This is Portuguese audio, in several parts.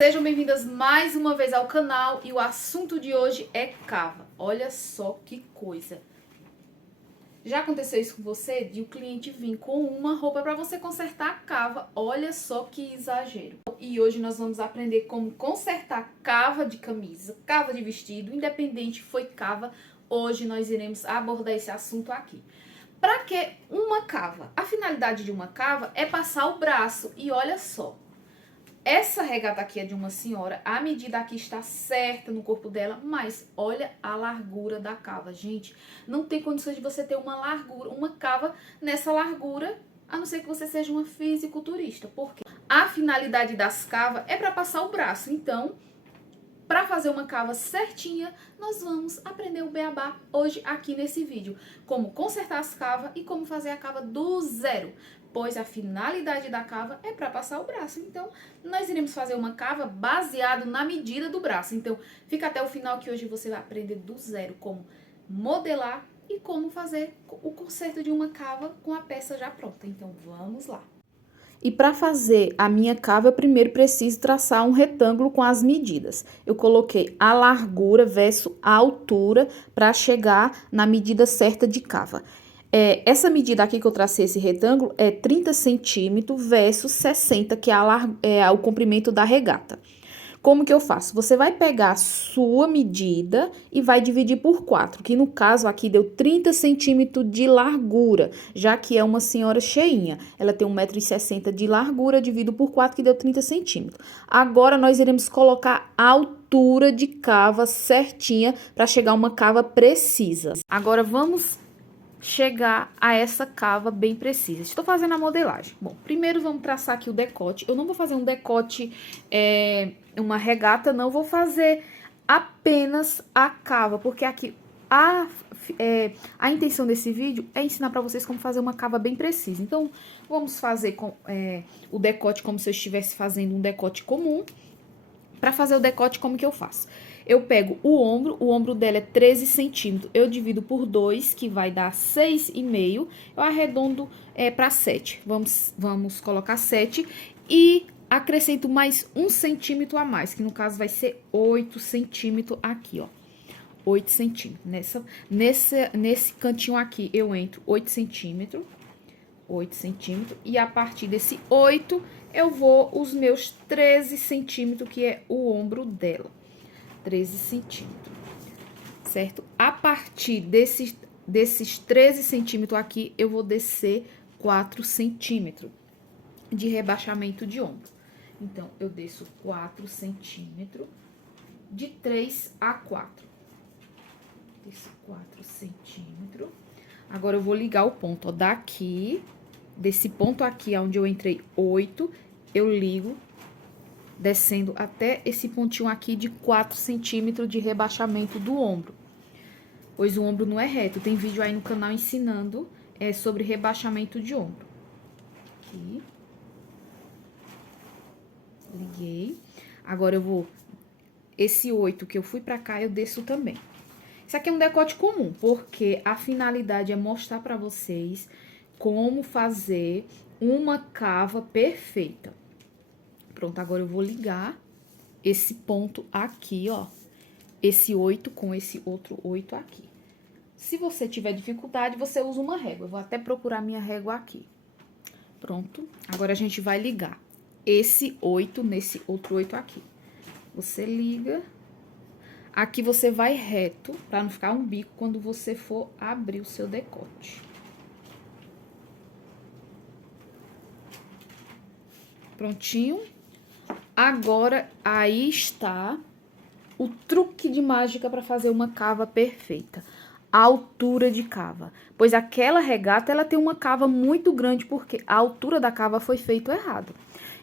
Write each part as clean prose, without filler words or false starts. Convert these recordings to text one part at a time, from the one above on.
Sejam bem-vindas mais uma vez ao canal e o assunto de hoje é cava. Olha só que coisa. Já aconteceu isso com você? De o cliente vir com uma roupa para você consertar a cava. Olha só que exagero. E hoje nós vamos aprender como consertar cava de camisa, cava de vestido, independente foi cava. Hoje nós iremos abordar esse assunto aqui. Para que uma cava? A finalidade de uma cava é passar o braço e olha só. Essa regata aqui é de uma senhora, a medida aqui está certa no corpo dela, mas olha a largura da cava, gente. Não tem condições de você ter uma largura, uma cava nessa largura, a não ser que você seja uma fisiculturista, porque a finalidade das cavas é para passar o braço. Então, para fazer uma cava certinha, nós vamos aprender o beabá hoje aqui nesse vídeo. Como consertar as cavas e como fazer a cava do zero. Pois a finalidade da cava é para passar o braço. Então, nós iremos fazer uma cava baseado na medida do braço. Então, fica até o final que hoje você vai aprender do zero como modelar e como fazer o conserto de uma cava com a peça já pronta. Então, vamos lá. E para fazer a minha cava, eu primeiro preciso traçar um retângulo com as medidas. Eu coloquei a largura versus a altura para chegar na medida certa de cava. Essa medida aqui que eu tracei esse retângulo é 30 centímetros versus 60, que é o comprimento da regata. Como que eu faço? Você vai pegar a sua medida e vai dividir por 4, que no caso aqui deu 30 centímetros de largura, já que é uma senhora cheinha. Ela tem 1,60 m de largura, divido por 4, que deu 30 centímetros. Agora, nós iremos colocar a altura de cava certinha para chegar a uma cava precisa. Agora, vamos chegar a essa cava bem precisa. Estou fazendo a modelagem. Bom, primeiro vamos traçar aqui o decote. Eu não vou fazer um decote, uma regata, não. Vou fazer apenas a cava, porque aqui a intenção desse vídeo é ensinar para vocês como fazer uma cava bem precisa. Então, vamos fazer o decote como se eu estivesse fazendo um decote comum. Para fazer o decote, como que eu faço? Eu pego o ombro dela é 13 centímetros, eu divido por 2, que vai dar 6,5, eu arredondo para 7, vamos colocar 7, e acrescento mais 1 centímetro a mais, que no caso vai ser 8 centímetros aqui, ó, 8 centímetros, nesse cantinho aqui eu entro 8 centímetros, e a partir desse 8, eu vou os meus 13 centímetros, que é o ombro dela. 13 centímetros, certo? A partir desses 13 centímetros aqui, eu vou descer 4 centímetros de rebaixamento de ombro. Então, eu desço 4 centímetros de 3 a 4. Desço 4 centímetros. Agora, eu vou ligar o ponto, ó, daqui, desse ponto aqui, onde eu entrei 8, eu ligo, descendo até esse pontinho aqui de 4 centímetros de rebaixamento do ombro. Pois o ombro não é reto. Tem vídeo aí no canal ensinando sobre rebaixamento de ombro. Aqui. Liguei. Agora eu vou... Esse 8 que eu fui pra cá, eu desço também. Isso aqui é um decote comum, porque a finalidade é mostrar pra vocês como fazer uma cava perfeita. Pronto, agora eu vou ligar esse ponto aqui, ó. Esse 8 com esse outro 8 aqui. Se você tiver dificuldade, você usa uma régua. Eu vou até procurar minha régua aqui. Pronto. Agora, a gente vai ligar esse 8 nesse outro 8 aqui. Você liga. Aqui você vai reto, pra não ficar um bico quando você for abrir o seu decote. Prontinho. Agora, aí está o truque de mágica para fazer uma cava perfeita. A altura de cava. Pois aquela regata, ela tem uma cava muito grande, porque a altura da cava foi feito errado.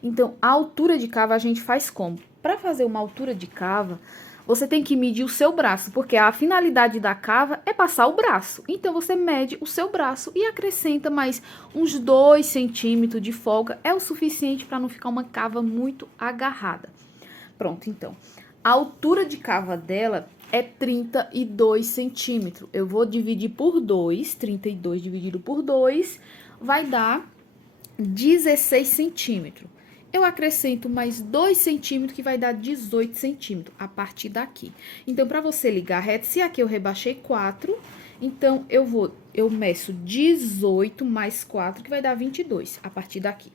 Então, a altura de cava a gente faz como? Para fazer uma altura de cava, você tem que medir o seu braço, porque a finalidade da cava é passar o braço. Então, você mede o seu braço e acrescenta mais uns 2 centímetros de folga. É o suficiente para não ficar uma cava muito agarrada. Pronto, então. A altura de cava dela é 32 centímetros. Eu vou dividir por 2, 32 dividido por 2, vai dar 16 centímetros. eu acrescento mais 2 centímetros, que vai dar 18 centímetros a partir daqui. Então, para você ligar reto, se aqui eu rebaixei 4, então eu meço 18 mais 4, que vai dar 22 a partir daqui.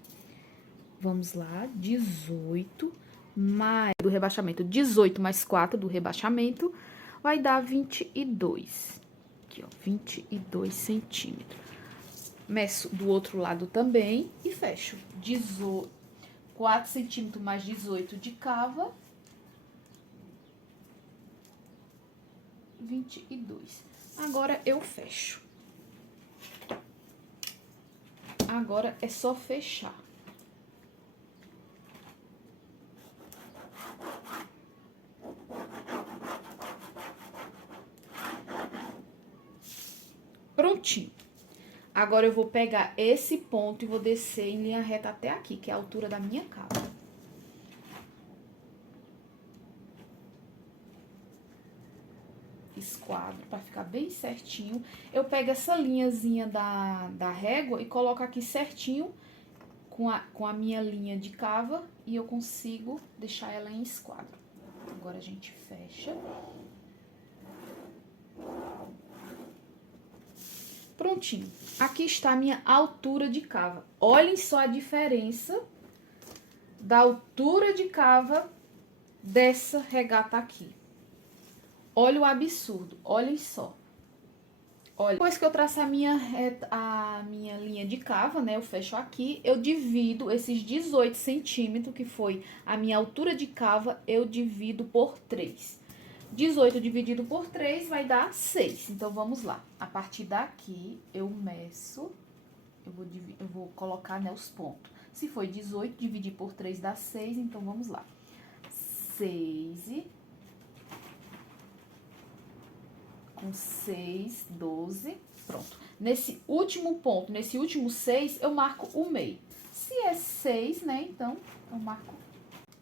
Vamos lá, 18 mais do rebaixamento, 18 mais 4 do rebaixamento, vai dar 22. Aqui, ó, 22 centímetros. Meço do outro lado também e fecho. 4 centímetros mais 18 de cava. 22. Agora eu fecho. Agora é só fechar. Prontinho. Agora eu vou pegar esse ponto e vou descer em linha reta até aqui, que é a altura da minha cava. Esquadro para ficar bem certinho. Eu pego essa linhazinha da régua e coloco aqui certinho com a minha linha de cava e eu consigo deixar ela em esquadro. Agora a gente fecha. Prontinho. Aqui está a minha altura de cava. Olhem só a diferença da altura de cava dessa regata aqui. Olha o absurdo, olhem só. Olha, depois que eu traço a minha linha de cava, né, eu fecho aqui, eu divido esses 18 centímetros, que foi a minha altura de cava, eu divido por 3. 18 dividido por 3 vai dar 6. Então, vamos lá. A partir daqui, eu meço, eu vou colocar, né, os pontos. Se foi 18, dividir por 3 dá 6, então vamos lá. 6, com 6, 12, pronto. Nesse último ponto, nesse último 6, eu marco o meio. Se é 6, né, então, eu marco.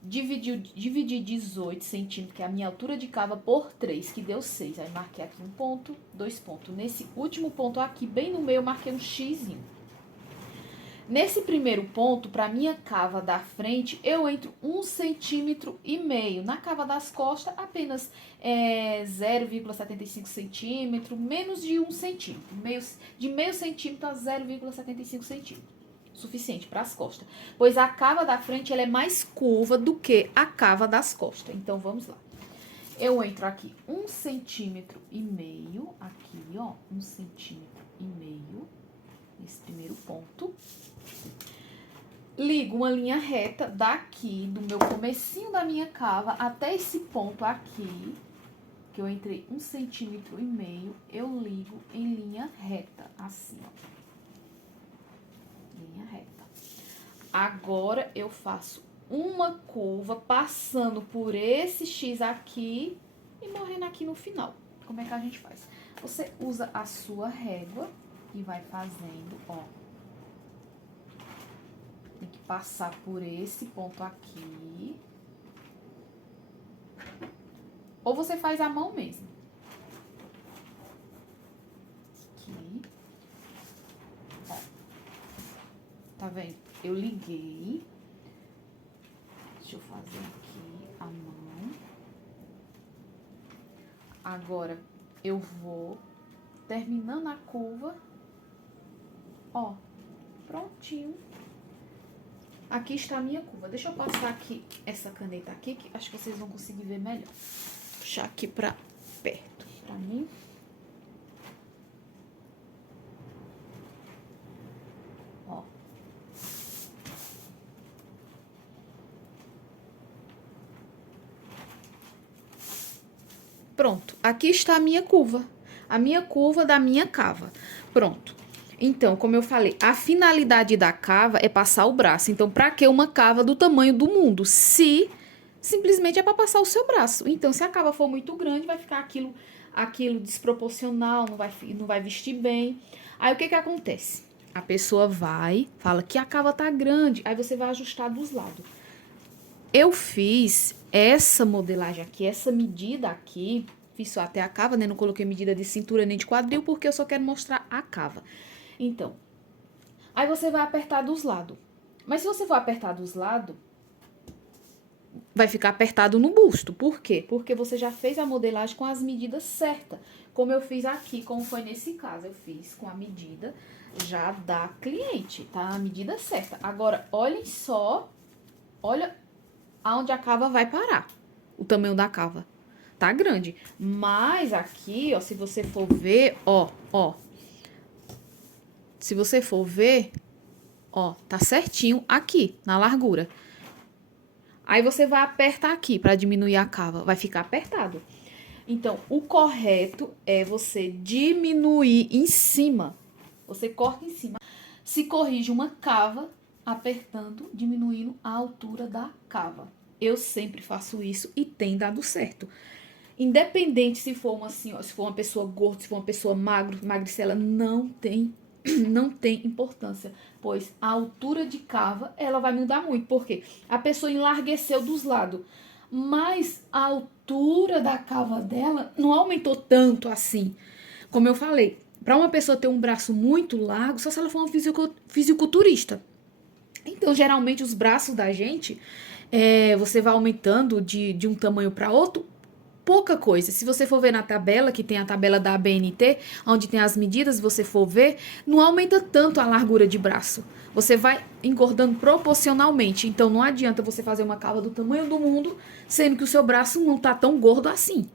Dividir 18 centímetros, que é a minha altura de cava, por 3, que deu 6. Aí, marquei aqui um ponto, 2 pontos. Nesse último ponto aqui, bem no meio, eu marquei um xizinho. Nesse primeiro ponto, para minha cava da frente, eu entro 1,5 centímetro. Na cava das costas, apenas 0,75 centímetro, menos de 1 centímetro. De meio centímetro a 0,75 centímetro. Suficiente para as costas. Pois a cava da frente, ela é mais curva do que a cava das costas. Então, vamos lá. Eu entro aqui 1,5 centímetro, aqui, ó, 1,5 centímetro, nesse primeiro ponto. Ligo uma linha reta daqui, do meu comecinho da minha cava, até esse ponto aqui, que eu entrei 1,5 centímetro, eu ligo em linha reta, assim, ó. Linha reta. Agora, eu faço uma curva, passando por esse X aqui e morrendo aqui no final. Como é que a gente faz? Você usa a sua régua e vai fazendo, ó. Tem que passar por esse ponto aqui. Ou você faz a mão mesmo. Aqui. Ó. Tá vendo? Eu liguei. Deixa eu fazer aqui a mão. Agora, eu vou terminando a curva. Ó, prontinho. Aqui está a minha curva. Deixa eu passar aqui essa caneta aqui, que acho que vocês vão conseguir ver melhor. Vou puxar aqui pra perto, pra mim. Ó. Pronto. Aqui está a minha curva. A minha curva da minha cava. Pronto. Então, como eu falei, a finalidade da cava é passar o braço. Então, pra que uma cava do tamanho do mundo? Se simplesmente é para passar o seu braço. Então, se a cava for muito grande, vai ficar aquilo desproporcional, não vai vestir bem. Aí, o que acontece? A pessoa fala que a cava tá grande, aí você vai ajustar dos lados. Eu fiz essa modelagem aqui, essa medida aqui, fiz só até a cava, né? Não coloquei medida de cintura nem de quadril, porque eu só quero mostrar a cava. Então, aí você vai apertar dos lados. Mas se você for apertar dos lados, vai ficar apertado no busto. Por quê? Porque você já fez a modelagem com as medidas certas. Como eu fiz aqui, como foi nesse caso, eu fiz com a medida já da cliente, tá? A medida certa. Agora, olhem só, olha aonde a cava vai parar. O tamanho da cava. Tá grande. Mas aqui, ó, se você for ver, ó. Se você for ver, ó, tá certinho aqui, na largura. Aí você vai apertar aqui pra diminuir a cava. Vai ficar apertado. Então, o correto é você diminuir em cima. Você corta em cima. Se corrige uma cava, apertando, diminuindo a altura da cava. Eu sempre faço isso e tem dado certo. Independente se for uma senhora, se for uma pessoa gorda, se for uma pessoa magricela, não tem importância, pois a altura de cava, ela vai mudar muito, porque a pessoa enlargueceu dos lados, mas a altura da cava dela não aumentou tanto assim. Como eu falei, para uma pessoa ter um braço muito largo, só se ela for uma fisiculturista. Então, geralmente, os braços da gente, você vai aumentando de um tamanho para outro, pouca coisa. Se você for ver na tabela, que tem a tabela da ABNT, onde tem as medidas, você for ver, não aumenta tanto a largura de braço. Você vai engordando proporcionalmente. Então, não adianta você fazer uma cava do tamanho do mundo, sendo que o seu braço não tá tão gordo assim.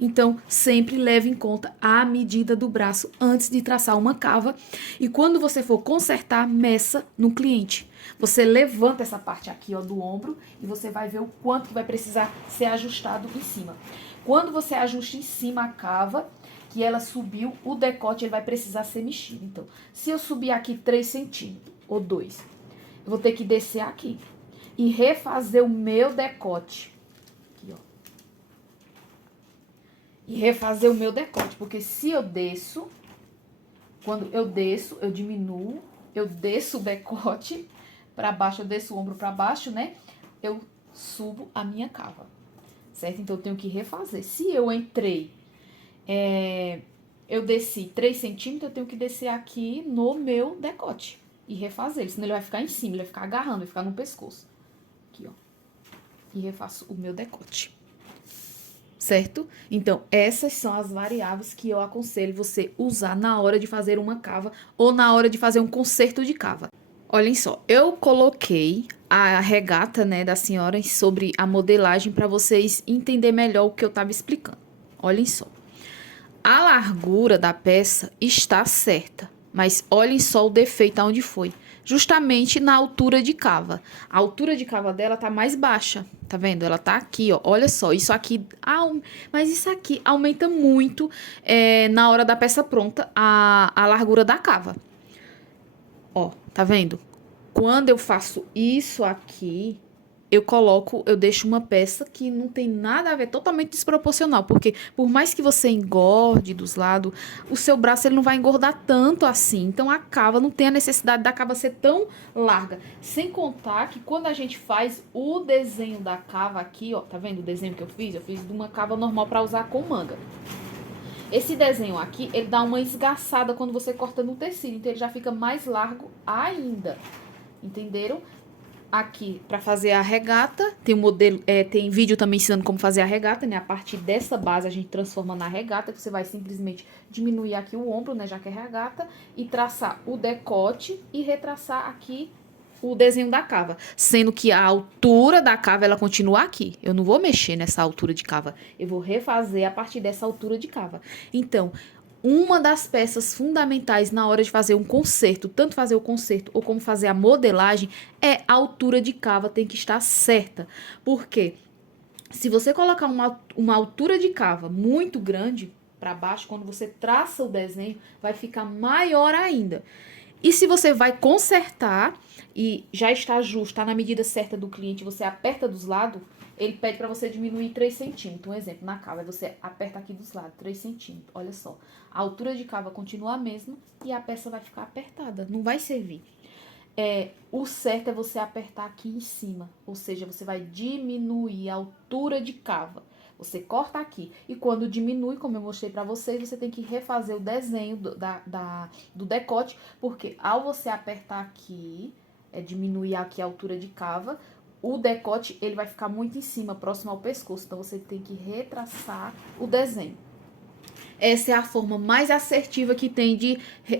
Então, sempre leve em conta a medida do braço antes de traçar uma cava. E quando você for consertar, meça no cliente. Você levanta essa parte aqui, ó, do ombro e você vai ver o quanto que vai precisar ser ajustado em cima. Quando você ajusta em cima a cava, que ela subiu, o decote ele vai precisar ser mexido. Então, se eu subir aqui 3 centímetros ou 2, eu vou ter que descer aqui e refazer o meu decote. E refazer o meu decote, porque se eu desço, quando eu desço, eu diminuo, eu desço o decote para baixo, eu desço o ombro para baixo, né? Eu subo a minha cava, certo? Então, eu tenho que refazer. Se eu entrei, eu desci 3 centímetros, eu tenho que descer aqui no meu decote e refazer ele, senão ele vai ficar em cima, ele vai ficar agarrando, vai ficar no pescoço. Aqui, ó. E refaço o meu decote. Certo? Então, essas são as variáveis que eu aconselho você usar na hora de fazer uma cava ou na hora de fazer um conserto de cava. Olhem só, eu coloquei a regata, né, da senhora sobre a modelagem para vocês entenderem melhor o que eu estava explicando. Olhem só. A largura da peça está certa, mas olhem só o defeito aonde foi. Justamente na altura de cava. A altura de cava dela tá mais baixa, tá vendo? Ela tá aqui, ó. Olha só, isso aqui, mas isso aqui aumenta muito na hora da peça pronta a largura da cava. Ó, tá vendo? Quando eu faço isso aqui, eu deixo uma peça que não tem nada a ver, totalmente desproporcional, porque por mais que você engorde dos lados, o seu braço ele não vai engordar tanto assim, então a cava não tem a necessidade da cava ser tão larga, sem contar que quando a gente faz o desenho da cava aqui, ó, tá vendo o desenho que eu fiz? Eu fiz de uma cava normal para usar com manga. Esse desenho aqui, ele dá uma esgaçada quando você corta no tecido, então ele já fica mais largo ainda, entenderam? Aqui para fazer a regata, tem um modelo, tem vídeo também ensinando como fazer a regata, né? A partir dessa base a gente transforma na regata, que você vai simplesmente diminuir aqui o ombro, né? Já que é regata, e traçar o decote e retraçar aqui o desenho da cava. Sendo que a altura da cava, ela continua aqui. Eu não vou mexer nessa altura de cava. Eu vou refazer a partir dessa altura de cava. Então, uma das peças fundamentais na hora de fazer um conserto, tanto fazer o conserto ou como fazer a modelagem, é a altura de cava, tem que estar certa. Porque se você colocar uma altura de cava muito grande para baixo, quando você traça o desenho, vai ficar maior ainda. E se você vai consertar e já está justo, está na medida certa do cliente, você aperta dos lados, ele pede para você diminuir 3 centímetros. Um exemplo, na cava, você aperta aqui dos lados, 3 centímetros. Olha só, a altura de cava continua a mesma e a peça vai ficar apertada, não vai servir. O certo é você apertar aqui em cima, ou seja, você vai diminuir a altura de cava. Você corta aqui e quando diminui, como eu mostrei para vocês, você tem que refazer o desenho do decote, porque ao você apertar aqui, diminuir aqui a altura de cava, o decote ele vai ficar muito em cima, próximo ao pescoço. Então, você tem que retraçar o desenho. Essa é a forma mais assertiva que tem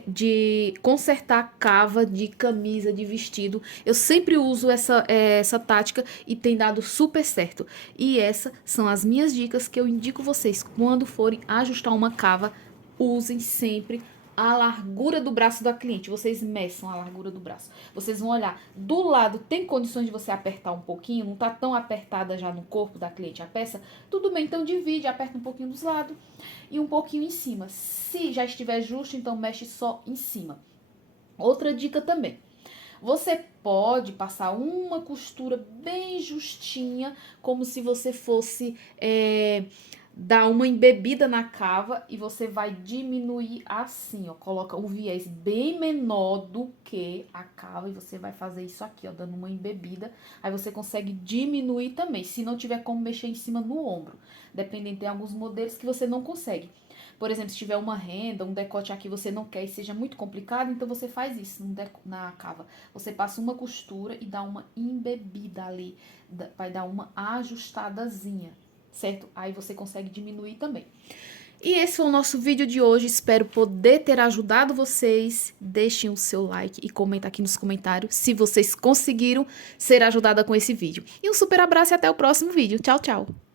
de consertar cava de camisa, de vestido. Eu sempre uso essa tática e tem dado super certo. E essas são as minhas dicas que eu indico vocês. Quando forem ajustar uma cava, usem sempre a largura do braço da cliente. Vocês meçam a largura do braço. Vocês vão olhar do lado, tem condições de você apertar um pouquinho, não tá tão apertada já no corpo da cliente a peça? Tudo bem, então divide, aperta um pouquinho dos lados e um pouquinho em cima. Se já estiver justo, então mexe só em cima. Outra dica também. Você pode passar uma costura bem justinha, como se você fosse dar uma embebida na cava e você vai diminuir assim, ó. Coloca um viés bem menor do que a cava e você vai fazer isso aqui, ó, dando uma embebida. Aí você consegue diminuir também, se não tiver como mexer em cima no ombro. Dependendo, tem alguns modelos que você não consegue. Por exemplo, se tiver uma renda, um decote aqui você não quer e seja muito complicado, então você faz isso na cava. Você passa uma costura e dá uma embebida ali, vai dar uma ajustadazinha, certo? Aí você consegue diminuir também. E esse foi o nosso vídeo de hoje, espero poder ter ajudado vocês. Deixem o seu like e comenta aqui nos comentários se vocês conseguiram ser ajudada com esse vídeo. E um super abraço e até o próximo vídeo. Tchau, tchau!